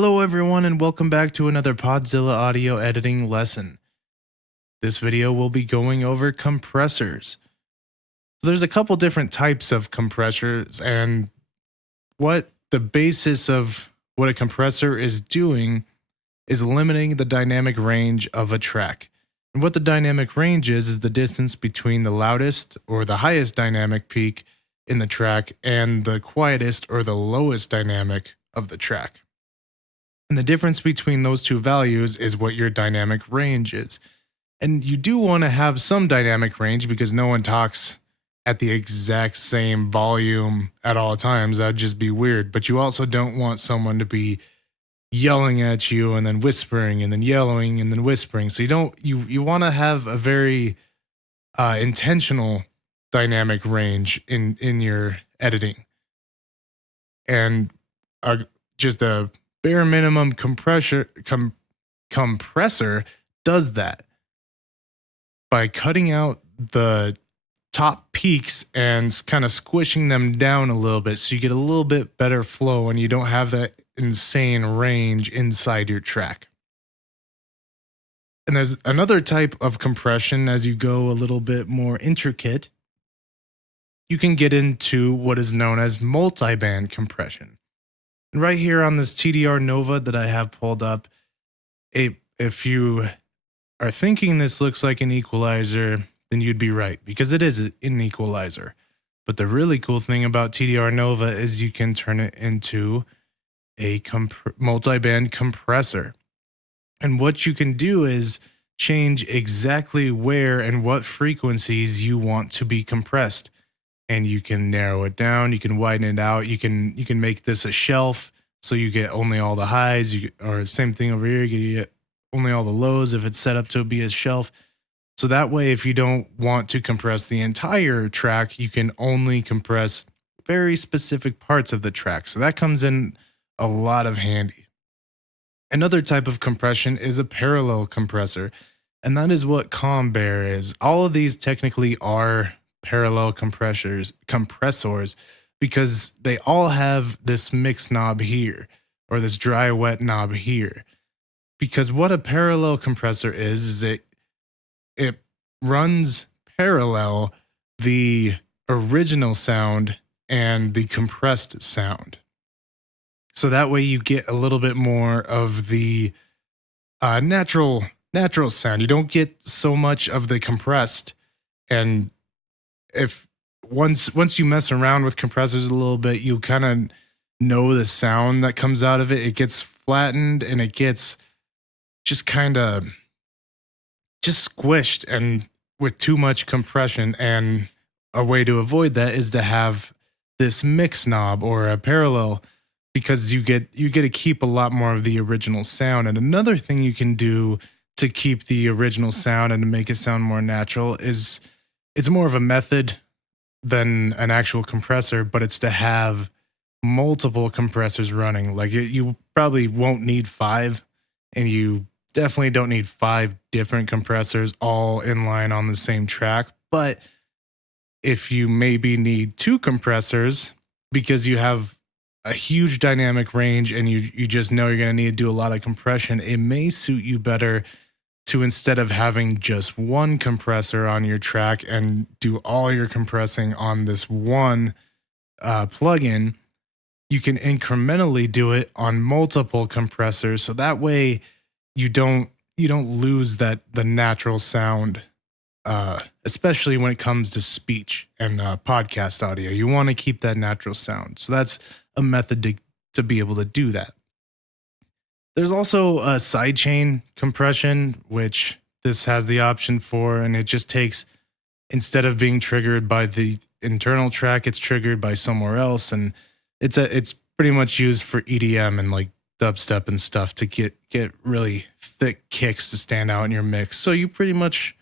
Hello everyone and welcome back to another Podzilla audio editing lesson. This video will be going over compressors. So there's a couple different types of compressors, and what the basis of what a compressor is doing is limiting the dynamic range of a track. And what the dynamic range is the distance between the loudest or the highest dynamic peak in the track and the quietest or the lowest dynamic of the track. And the difference between those two values is what your dynamic range is. And you do want to have some dynamic range because no one talks at the exact same volume at all times. That'd just be weird. But you also don't want someone to be yelling at you and then whispering and then yelling and then whispering. So you want to have a very intentional dynamic range in your editing. And just a bare minimum compressor does that by cutting out the top peaks and kind of squishing them down a little bit so you get a little bit better flow and you don't have that insane range inside your track. And there's another type of compression as you go a little bit more intricate. You can get into what is known as multiband compression. And right here on this TDR Nova that I have pulled up, if you are thinking this looks like an equalizer, then you'd be right, because it is an equalizer. But the really cool thing about TDR Nova is you can turn it into a multiband compressor. And what you can do is change exactly where and what frequencies you want to be compressed. And you can narrow it down, you can widen it out, you can make this a shelf so you get only all the highs, or same thing over here, you get only all the lows if it's set up to be a shelf. So that way, if you don't want to compress the entire track, you can only compress very specific parts of the track. So that comes in a lot of handy. Another type of compression is a parallel compressor, and that is what ComBear is. All of these technically are parallel compressors because they all have this mix knob here or this dry wet knob here. Because what a parallel compressor is it runs parallel the original sound and the compressed sound. So that way you get a little bit more of the natural sound. You don't get so much of the compressed. And if once you mess around with compressors a little bit, you kind of know the sound that comes out of it. It gets flattened and it gets just kind of just squished and with too much compression. And a way to avoid that is to have this mix knob or a parallel, because you get to keep a lot more of the original sound. And another thing you can do to keep the original sound and to make it sound more natural is it's more of a method than an actual compressor, but it's to have multiple compressors running. Like you probably won't need 5, and you definitely don't need 5 different compressors all in line on the same track. But if you maybe need 2 compressors because you have a huge dynamic range and you just know you're going to need to do a lot of compression, it may suit you better to, instead of having just one compressor on your track and do all your compressing on this one plugin, you can incrementally do it on multiple compressors. So that way you don't lose the natural sound, especially when it comes to speech and podcast audio. You want to keep that natural sound. So that's a method to be able to do that. There's also a sidechain compression, which this has the option for, and it just takes, instead of being triggered by the internal track, it's triggered by somewhere else, and it's pretty much used for EDM and like dubstep and stuff to get really thick kicks to stand out in your mix. So you pretty much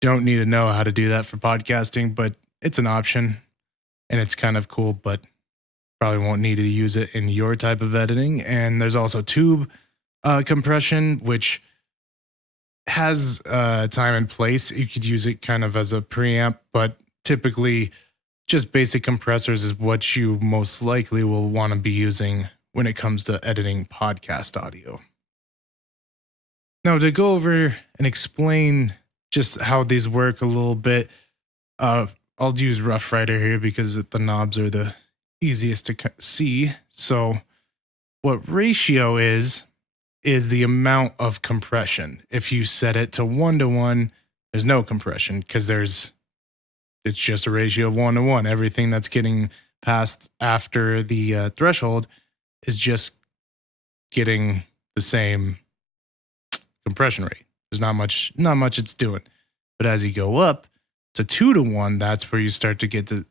don't need to know how to do that for podcasting, but it's an option and it's kind of cool, but probably won't need to use it in your type of editing. And there's also tube compression, which has time and place. You could use it kind of as a preamp, but typically just basic compressors is what you most likely will want to be using when it comes to editing podcast audio. Now, to go over and explain just how these work a little bit, I'll use Rough Rider here because the knobs are the easiest to see. So, what ratio is the amount of compression. If you set it to 1:1, there's no compression because it's just a ratio of 1:1. Everything that's getting passed after the threshold is just getting the same compression rate. There's not much it's doing. But as you go up to 2:1, that's where you start to get a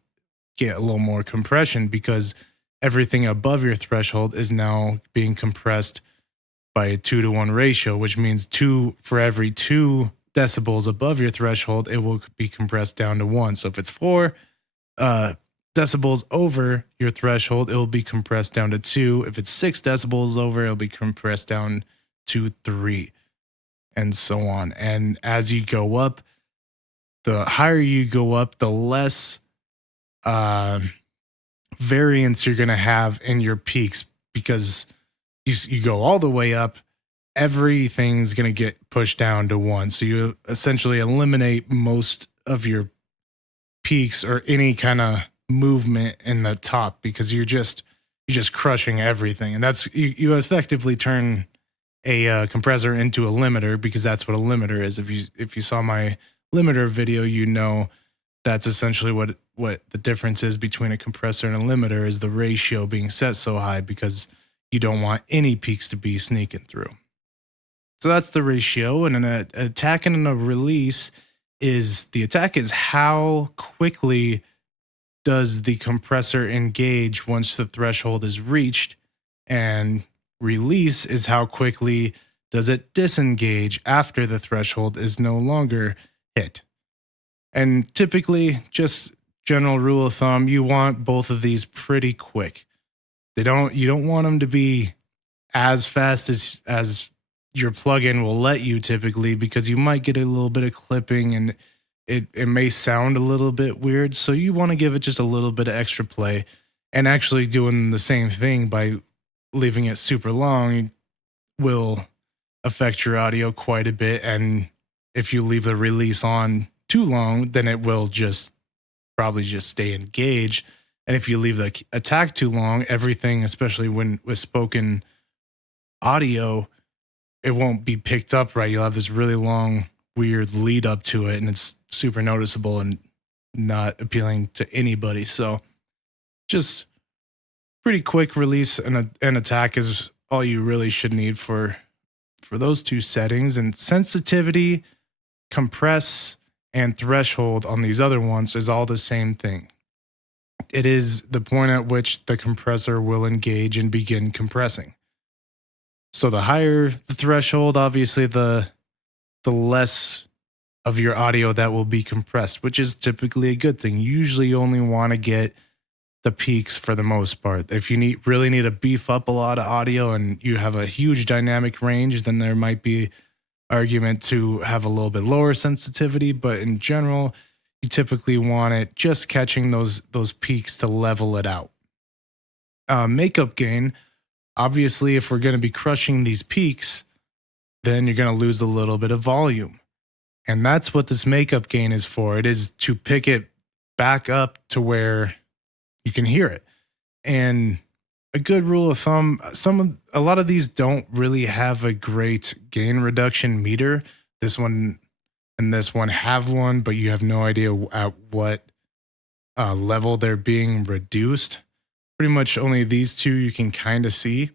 little more compression because everything above your threshold is now being compressed by a 2:1 ratio, which means for every 2 decibels above your threshold, it will be compressed down to 1. So if it's 4 decibels over your threshold, it will be compressed down to 2. If it's 6 decibels over, it'll be compressed down to 3, and so on. And as you go up, the higher you go up, the less variance you're going to have in your peaks because you go all the way up, everything's going to get pushed down to 1. So you essentially eliminate most of your peaks or any kind of movement in the top because you're just crushing everything. And that's you effectively turn a compressor into a limiter because that's what a limiter is. If you saw my limiter video, you know that's essentially what the difference is between a compressor and a limiter is the ratio being set so high because you don't want any peaks to be sneaking through. So that's the ratio. And an attack and a release the attack is how quickly does the compressor engage once the threshold is reached, and release is how quickly does it disengage after the threshold is no longer hit. And typically, just general rule of thumb, you want both of these pretty quick. You don't want them to be as fast as your plugin will let you typically because you might get a little bit of clipping and it may sound a little bit weird. So you want to give it just a little bit of extra play, and actually doing the same thing by leaving it super long will affect your audio quite a bit. And if you leave the release on too long, then it will probably just stay engaged. And if you leave the attack too long, everything, especially with spoken audio, it won't be picked up right. You'll have this really long, weird lead up to it, and it's super noticeable and not appealing to anybody. So just pretty quick release and an attack is all you really should need for those two settings. And sensitivity, compress, and threshold on these other ones is all the same thing. It is the point at which the compressor will engage and begin compressing. So the higher the threshold, obviously the less of your audio that will be compressed, which is typically a good thing. You usually only want to get the peaks for the most part. If you really need to beef up a lot of audio and you have a huge dynamic range, then there might be argument to have a little bit lower sensitivity, but in general, you typically want it just catching those peaks to level it out. Makeup gain, obviously, if we're going to be crushing these peaks, then you're going to lose a little bit of volume. And that's what this makeup gain is for. It is to pick it back up to where you can hear it. And a good rule of thumb, a lot of these don't really have a great gain reduction meter. This one and this one have one, but you have no idea at what level they're being reduced. Pretty much only these two you can kind of see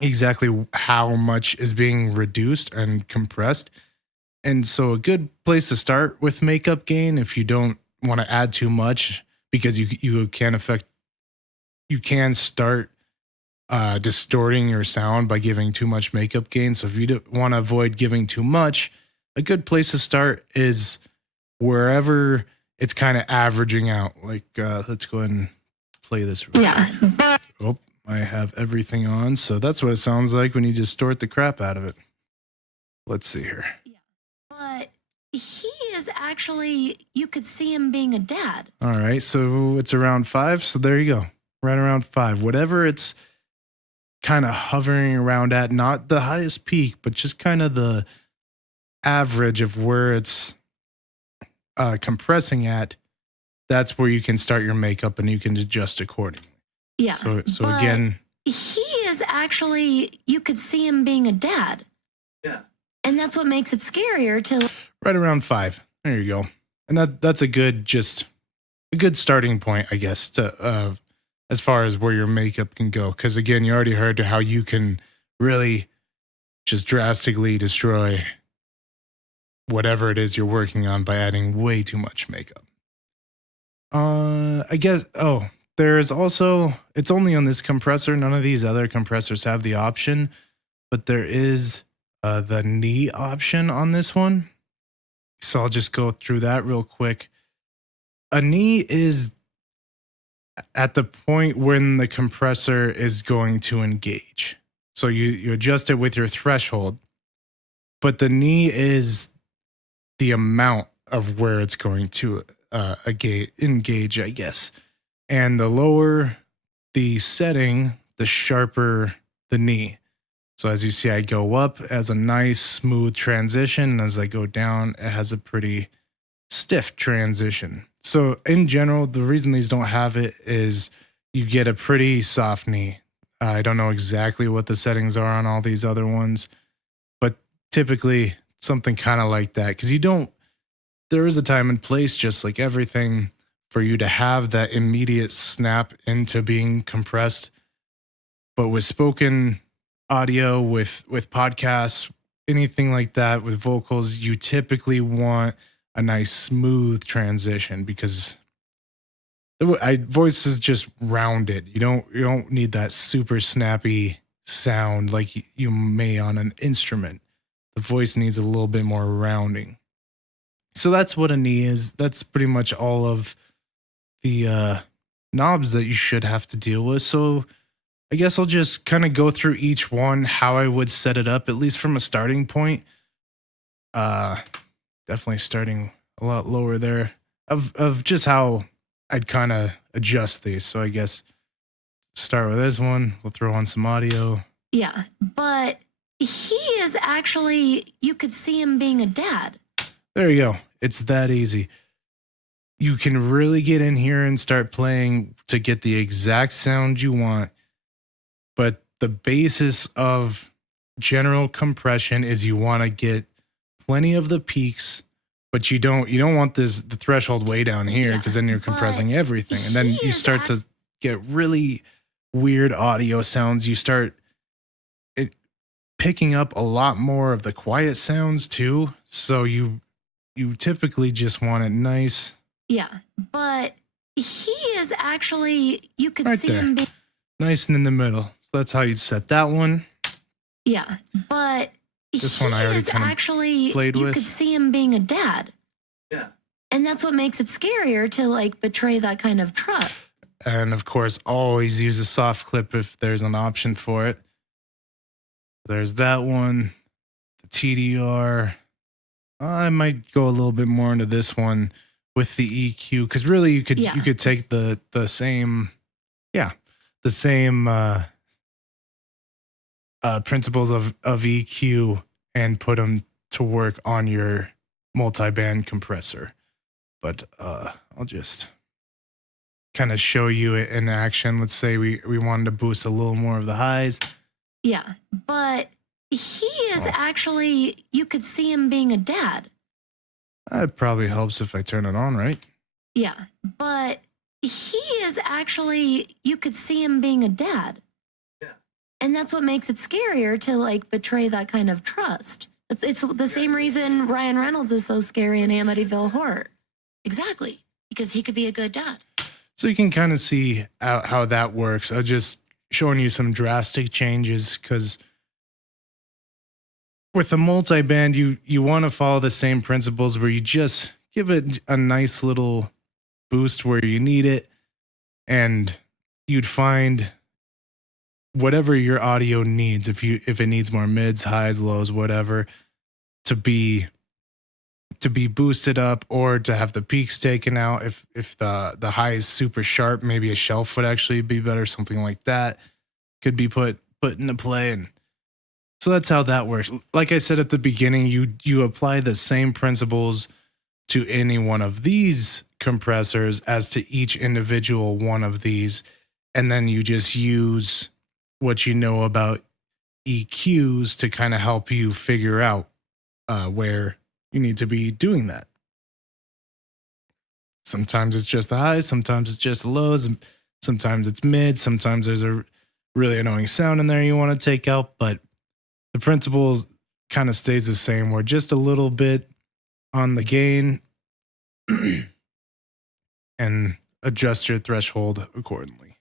exactly how much is being reduced and compressed. And so a good place to start with makeup gain, if you don't want to add too much, because you can start distorting your sound by giving too much makeup gain. So if you want to avoid giving too much, a good place to start is wherever it's kind of averaging out. Like, let's go ahead and play this. Yeah. Oh, I have everything on. So that's what it sounds like when you distort the crap out of it. Let's see here. Yeah. But he is actually, you could see him being a dad. All right. So it's around 5. So there you go. right around 5. Whatever it's kind of hovering around at, not the highest peak, but just kind of the average of where it's compressing at. That's where you can start your makeup and you can adjust accordingly. Yeah. So but again, he is actually, you could see him being a dad. Yeah. And that's what makes it scarier to. right around 5. There you go. And that's a good starting point, I guess, to as far as where your makeup can go. Because again, you already heard how you can really just drastically destroy whatever it is you're working on by adding way too much makeup. I guess. Oh, there's also, it's only on this compressor. None of these other compressors have the option, but there is the knee option on this one. So I'll just go through that real quick. A knee is at the point when the compressor is going to engage. So you adjust it with your threshold, but the knee is the amount of where it's going to engage, I guess. And the lower the setting, the sharper the knee. So as you see, I go up as a nice smooth transition. As I go down, it has a pretty stiff transition. So in general, the reason these don't have it is you get a pretty soft knee. I don't know exactly what the settings are on all these other ones, but typically something kind of like that. Because there is a time and place, just like everything, for you to have that immediate snap into being compressed. But with spoken audio, with podcasts, anything like that, with vocals, you typically want a nice smooth transition because voice is just rounded. You don't need that super snappy sound like you may on an instrument. The voice needs a little bit more rounding. So that's what a knee is. That's pretty much all of the knobs that you should have to deal with. So I guess I'll just kind of go through each one, how I would set it up, at least from a starting point. Definitely starting a lot lower there of just how I'd kind of adjust these. So I guess start with this one. We'll throw on some audio. Yeah, but he is actually, you could see him being a dad. There you go. It's that easy. You can really get in here and start playing to get the exact sound you want. But the basis of general compression is you want to get plenty of the peaks, but you don't want the threshold way down here, because then you're compressing everything. And then you start to get really weird audio sounds. You start picking up a lot more of the quiet sounds too. So you typically just want it nice. Yeah, but he is actually, you could Right see there. him being. Nice and in the middle. So that's how you'd set that one. Yeah, but This one I already is kind of actually, played you with. could see him being a dad. Yeah. And that's what makes it scarier to like betray that kind of trust. And of course, always use a soft clip if there's an option for it. There's that one. The TDR. I might go a little bit more into this one with the EQ, because really you could take the same principles of EQ and put them to work on your multiband compressor. But I'll just kind of show you it in action. Let's say we wanted to boost a little more of the highs. Yeah, but he is actually, you could see him being a dad. That probably helps if I turn it on, right? Yeah, but he is actually, you could see him being a dad. Yeah. And that's what makes it scarier to like betray that kind of trust. It's the same reason Ryan Reynolds is so scary in Amityville Horror. Exactly, because he could be a good dad. So you can kind of see how that works. I'm just showing you some drastic changes, because with the multiband, you want to follow the same principles where you just give it a nice little boost where you need it, and you'd find whatever your audio needs, if it needs more mids, highs, lows, whatever, to be to be boosted up or to have the peaks taken out. If the high is super sharp, maybe a shelf would actually be better. Something like that could be put into play. And so that's how that works. Like I said at the beginning, you apply the same principles to any one of these compressors as to each individual one of these, and then you just use what you know about EQs to kind of help you figure out where you need to be doing that. Sometimes it's just the highs, sometimes it's just the lows, and sometimes it's mid, sometimes there's a really annoying sound in there you want to take out, but the principle kind of stays the same. We're just a little bit on the gain and adjust your threshold accordingly.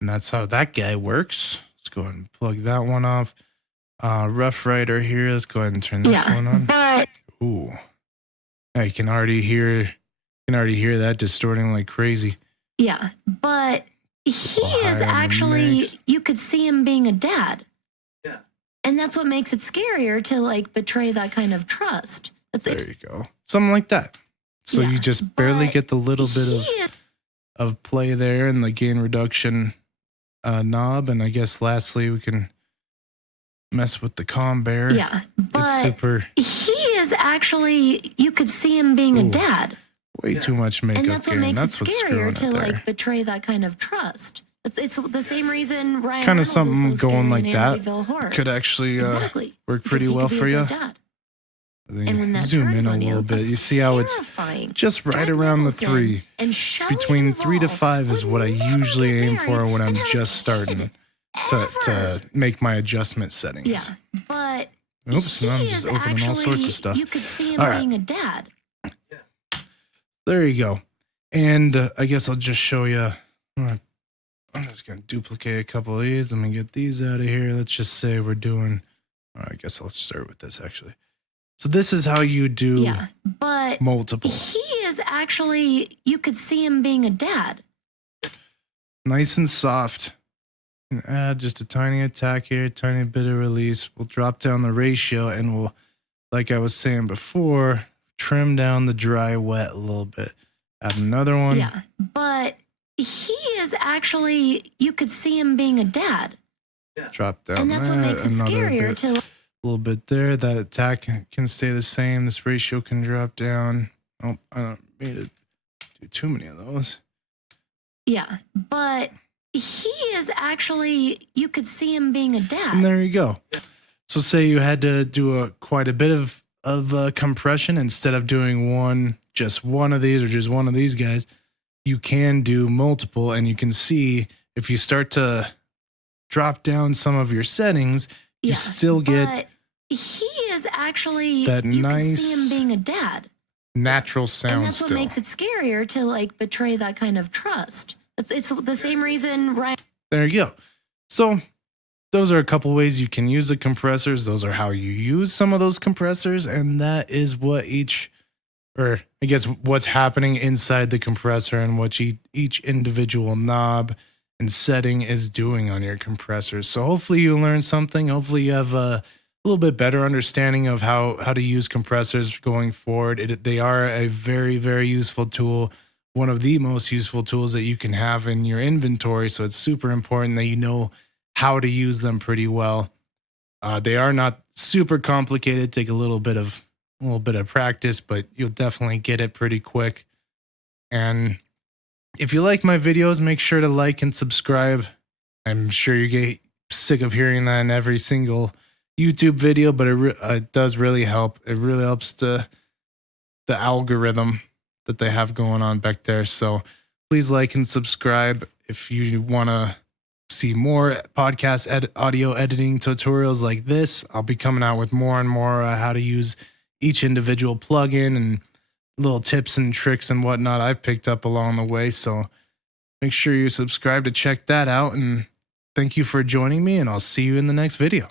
And that's how that guy works. Let's go ahead and plug that one off. Rough Rider here. Let's go ahead and turn this one on. But ooh, now you can already hear that distorting like crazy. yeah, but he is actually, you could see him being a dad. Yeah. And that's what makes it scarier to like betray that kind of trust. There you go. Something like that. So you just barely get the little bit of play there in the gain reduction knob. And I guess lastly, we can mess with the ComBear. Yeah, but super. He is actually, you could see him being a dad. Way too much makeup. And that's what gain. makes it scarier to like like betray that kind of trust. It's the same reason Ryan kind of Reynolds something is so going like in that Amityville Horror. could actually work pretty Because he well could be for a you. good dad. And when that Zoom in turns a on you, little bit. that's You see how it's terrifying. just right Jack around the Nicholson 3. and Shelley Between Duvall 3 to 5 is would what I never usually get aim for married when I'm and have a just kid, starting ever. to make my adjustment settings. Yeah, but oops, now I'm just opening all sorts of stuff. You could see him All right. being a dad. There you go. And I guess I'll just show you. I'm just going to duplicate a couple of these. Let me get these out of here. Let's just say we're doing, I guess I'll start with this actually. So this is how you do but multiple. He is actually, you could see him being a dad. Nice and soft. And add just a tiny attack here, tiny bit of release. We'll drop down the ratio and we'll, like I was saying before, trim down the dry wet a little bit. Add another one. Yeah, but he is actually, you could see him being a dad. Drop down and that's what makes it scarier to... A little bit there. That attack can stay the same. This ratio can drop down. Oh, I don't mean to do too many of those. Yeah, but he is actually, you could see him being a dad. And there you go. So say you had to do quite a bit of compression instead of doing just one of these or just one of these guys. You can do multiple, and you can see if you start to drop down some of your settings, you still get. But he is actually that you nice can see him being a dad. Natural sound. And that's what makes it scarier to like betray that kind of trust. It's the same reason Ryan. There you go. So those are a couple ways you can use the compressors. Those are how you use some of those compressors, and that is what what's happening inside the compressor and what each individual knob and setting is doing on your compressors. So hopefully you learned something. Hopefully you have a little bit better understanding of how to use compressors going forward. They are a very, very useful tool. One of the most useful tools that you can have in your inventory. So it's super important that you know how to use them pretty well. They are not super complicated. Take a little bit of practice, but you'll definitely get it pretty quick. And if you like my videos, make sure to like and subscribe. I'm sure you get sick of hearing that in every single YouTube video, but it does really help. It really helps the algorithm that they have going on back there. So please like and subscribe if you want to see more podcast audio editing tutorials like this. I'll be coming out with more and more how to use each individual plugin and little tips and tricks and whatnot I've picked up along the way. So make sure you subscribe to check that out. And thank you for joining me, and I'll see you in the next video.